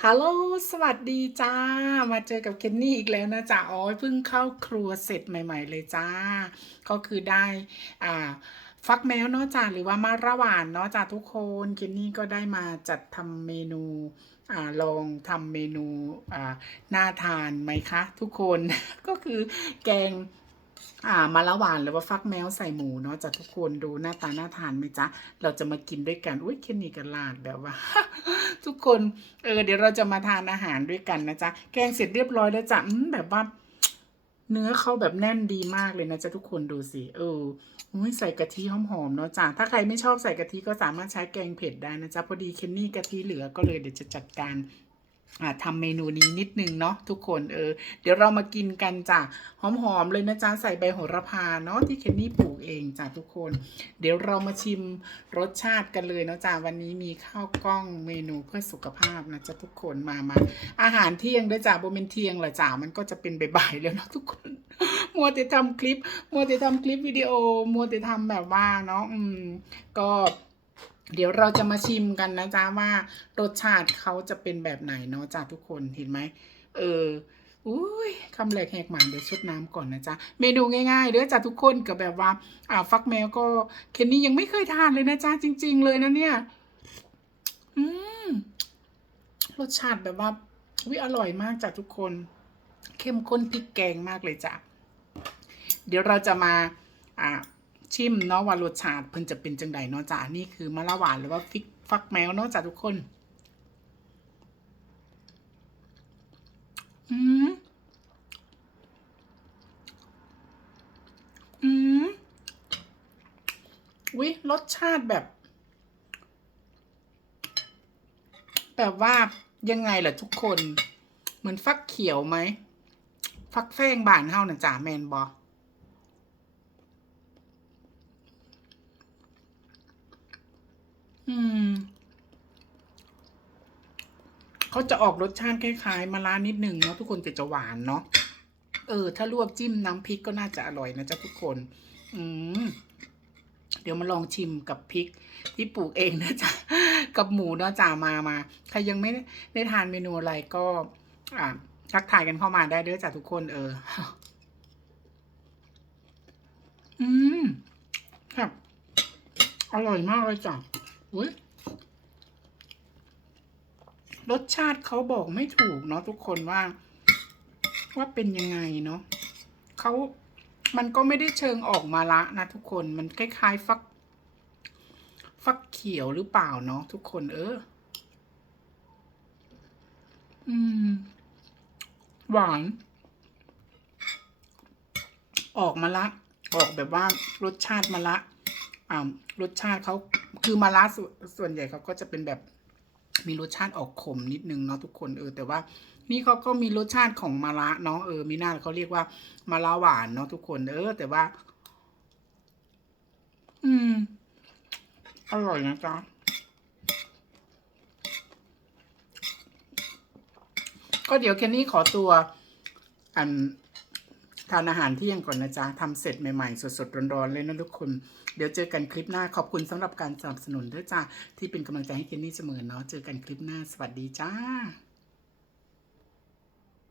ฮัลโหล สวัสดีจ้า มาเจอกับเคนนี่อีกแล้วนะจ๊ะอ๋อเพิ่งเข้าครัวเสร็จใหม่ ๆ เลยจ้า ก็คือได้อ่าฟักแมวเนาะจ้าหรือว่ามาระหว่านเนาะจ้าทุกคนเคนนี่ก็ได้มาจัดทำเมนูอ่าลองทำเมนูอ่าน่าทานไหมคะ ทุกคน ก็คือแกง อ่ามาละหวานหรือว่าฟักแมวใส่หมูเนาะจากทุกคนดูหน้าตาน่าทานไหมจ๊ะ เราจะมากินด้วยกันอุ้ยเคนนี่กันลาดแบบว่า ทุกคนเออเดี๋ยวเราจะมาทานอาหารด้วยกันนะจ๊ะแกงเสร็จเรียบร้อยแล้วจ้ะอืมแบบว่า เนื้อเขาแบบแน่นดีมากเลยนะจ๊ะทุกคนดูสิเอออุ้ยใส่กะทิหอมๆเนาะจ้ะถ้าใครไม่ชอบใส่กะทิก็สามารถใช้แกงเผ็ดได้นะจ๊ะพอดีเคนนี่กะทิเหลือก็เลยเดี๋ยวจะจัดการ ทำเมนูนี้นิดนึงเนาะทุกคนเออเดี๋ยวเรามากินกันจ้ะหอมๆเลยนะจ๊ะใส่ใบโหระพาเนาะที่เคนนี่ปลูกเองจ้ะทุกคน เดี๋ยวเรามาชิมรสชาติกันเลยเนาะจ้ะวันนี้มีข้าวกล้องเมนูเพื่อสุขภาพนะจ๊ะทุกคนมามาอาหารเที่ยงด้วยจ้ะโบเมนเที่ยงเหรอจ้ะมันก็จะเป็นบ่ายๆแล้วเนาะทุกคน มัวแต่ทำคลิป มัวแต่ทำคลิปวิดีโอ มัวแต่ทำแบบว่าเนาะอืมก็ เดี๋ยวเราจะมาชิมกันนะจ๊ะว่ารสชาติเขาจะเป็นแบบไหนเนาะจ้ะทุกคนเห็นไหมเอออุ้ยคำแรกแหกหมานเดี๋ยวชดน้ำก่อนนะจ๊ะ เมนูง่ายๆเด้อจ้ะทุกคนกับแบบว่า อ่าฟักแมวก็เคนนี่ยังไม่เคยทานเลยนะจ๊ะจริง ๆ เลยนะเนี่ย อืมรสชาติแบบว่าวิอร่อยมากจ้ะทุกคน เข้มข้นพริกแกงมากเลยจ้ะ เดี๋ยวเราจะมา อ่า ชิมเนาะว่ารสชาติเพิ่นจะเป็นจังไดเนาะจ้ะนี่คือมะละหวานหรือว่าฟิกฟักแมวเนาะจ้ะทุกคน อืมอืมวิรสชาติแบบ แบบว่ายังไงล่ะทุกคน เหมือนฟักเขียวไหม ฟักแฟงบานเฮาน่ะจ้าแมนบอม เขาจะออกรสชาติคล้ายๆมะระนิดหนึ่งเนาะทุกคนแต่จะหวานเนาะเออ ถ้าลวกจิ้มน้ำพริกก็น่าจะอร่อยนะจ๊ะทุกคน อืมเดี๋ยวมาลองชิมกับพริกที่ปลูกเองนะจ๊ะ กับหมูเนาะจ้ามามา ใครยังไม่ได้ทานเมนูอะไรก็ อ่าทักทายกันเข้ามาได้เด้อจ้ะทุกคนเออ อืมครับอร่อยมากเลยจ้ะอุ้ย รสชาติเขาบอกไม่ถูกเนาะทุกคนว่า ว่าเป็นยังไงเนาะเขามันก็ไม่ได้เชิงออกมาละนะทุกคนมันคล้ายๆฟัก ฟักเขียวหรือเปล่าเนาะทุกคนเออ อืม หวาน ออกมาละ ออกแบบว่ารสชาติมาละอ่ารสชาติเขาคือมาละส่วนส่วนใหญ่เขาก็จะเป็นแบบ มีรสชาติออกขมนิดนึงเนาะทุกคนเออแต่ว่านี่เขาก็มีรสชาติของมะระเนาะเออมีหน้าเขาเรียกว่ามะระหวานเนาะทุกคนเออ แต่ว่า อืม อร่อยนะจ๊ะก็เดี๋ยวแค่นี้ขอตัว อัน ทานอาหารเที่ยงก่อนนะจ๊ะทำเสร็จใหม่ ๆ สดๆร้อนๆเลยนะทุกคน เดี๋ยวเจอกันคลิปหน้าขอบคุณสำหรับการสนับสนุนด้วยจ้าที่เป็นกำลังใจให้เคนนี่เสมอเนาะเจอกันคลิปหน้าสวัสดีจ้า